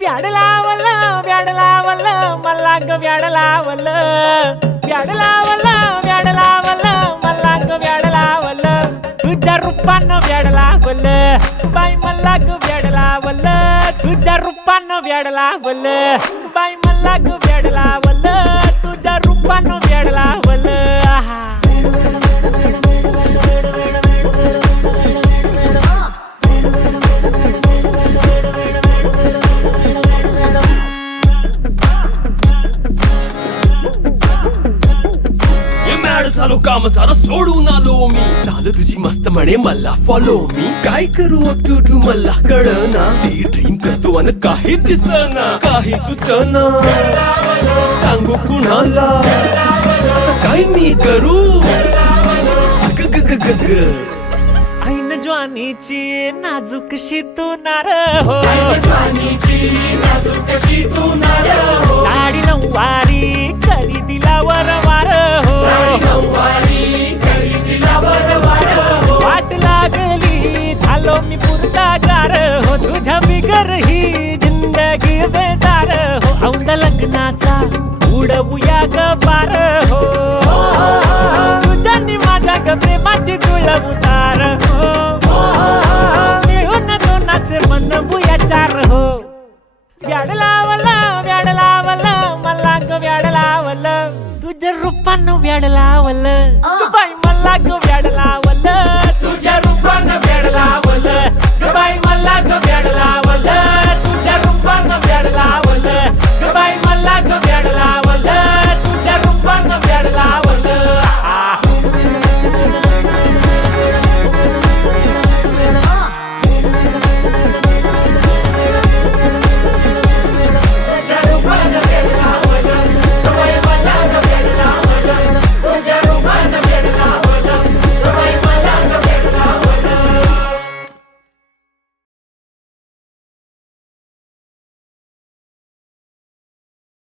व्याड लावलं व्याड लावलं मला ग व्याड लावलं व्याड लावलं व्याड लावलं मला ग व्याड लावलं तुझ्या रूपानं व्याड लावलं बाई मला ग व्याड लावलं तुझ्या रूपानं व्याड लावलं बाई मला ग व्याड लावलं तुझ्या रूपानं व्याड लावलं आहा झालो काम सारं सोडून आलो मी झालं तुझी मस्त म्हणे मला फॉलो मी काय करू टू मला कळना ते ड्रीम करतो आणि काही दिसना काही सुचना सांगू कुणाला आता काय मी करू ऐन ज्वानीची नाजूकशी तू नार हो साडी नऊवारी करी दिला वरवार हो वाट लागली झालो मी पुरतागार हो तुझ्या बिगर ही जिंदगी बेजार हो औंध लग्नाचा उडवूया ग पार हो तुझ्यानी माझ्या ग प्रेमाची तुळब उतार हो मिळून दोनाचे मन बुया चार हो व्याड लावलं व्याड लावलं मला ग व्याड लावलं तुझ्या रूपानं व्याड लावलं बाई मला ग व्याड लावलं